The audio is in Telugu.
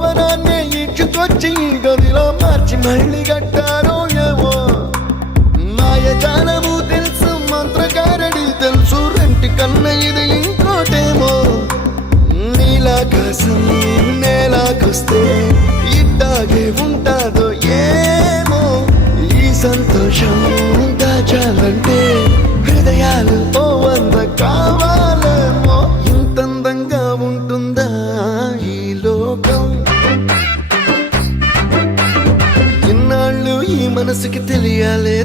భవనాన్ని ఇచ్చుకొచ్చి గదిలో మార్చి మళ్ళీ కట్టారో ఏమో మాయజాలము తెలుసు మంత్రకారడి తెలుసు రెంటి కన్న ఇది ఇంకోటేమో నీలాకాశం నేలాకొస్తే ఇట్టాగే ఉంటాదో ఏమో ఈ సంతోషం దాచాలంటే హృదయాలు ఓ వంద కావాలేమో ఇంతందంగా ఉంటుందా ఈ లోకం ఇన్నాళ్ళు ఈ మనసుకి తెలియాలే